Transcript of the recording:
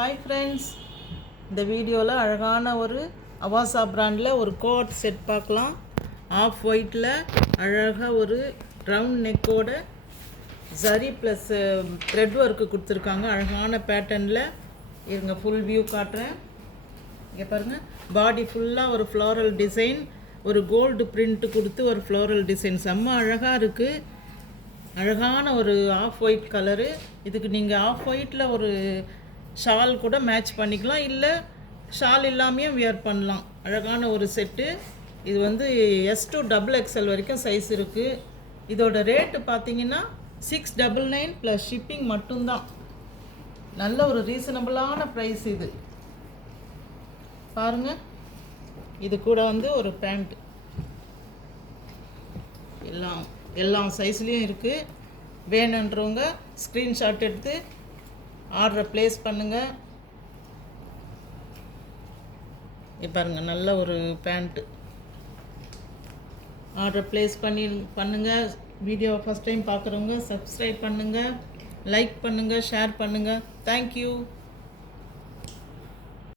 Hi friends, இந்த வீடியோவில் அழகான ஒரு அவாசா பிராண்டில் ஒரு கோட் செட் பார்க்கலாம். ஆஃப் ஒயிட்டில் அழகாக ஒரு ரவுண்ட் நெக்கோட ஜரி ப்ளஸ் த்ரெட் ஒர்க்கு கொடுத்துருக்காங்க. அழகான பேட்டர்னில் இருங்க, ஃபுல் வியூ காட்டுறேன். இங்கே பாருங்கள், பாடி ஃபுல்லாக ஒரு ஃப்ளோரல் டிசைன், ஒரு கோல்டு பிரிண்ட் கொடுத்து ஒரு ஃப்ளோரல் டிசைன் செம்ம அழகாக இருக்குது. அழகான ஒரு ஆஃப் ஒயிட் கலரு. இதுக்கு நீங்கள் ஆஃப் ஒயிட்டில் ஒரு ஷால் கூட மேட்ச் பண்ணிக்கலாம், இல்லை ஷால் இல்லாமையும் வியர் பண்ணலாம். அழகான ஒரு செட்டு. இது வந்து S to XXL வரைக்கும் சைஸ் இருக்குது. இதோட ரேட்டு பார்த்தீங்கன்னா 699 ப்ளஸ் ஷிப்பிங் மட்டும்தான். நல்ல ஒரு ரீசனபிளான ப்ரைஸ் இது. பாருங்கள், இது கூட வந்து ஒரு பேண்ட் எல்லா சைஸ்லேயும் இருக்குது. வேணுன்றவங்க ஸ்க்ரீன்ஷாட் எடுத்து ஆர்டரை ப்ளேஸ் பண்ணுங்கள். பாருங்கள், நல்ல ஒரு பேண்ட்டு. ஆர்டர் ப்ளேஸ் பண்ணுங்கள். வீடியோ ஃபஸ்ட் டைம் பார்க்குறவங்க சப்ஸ்கிரைப் பண்ணுங்கள், லைக் பண்ணுங்கள், ஷேர் பண்ணுங்கள். தேங்க்யூ.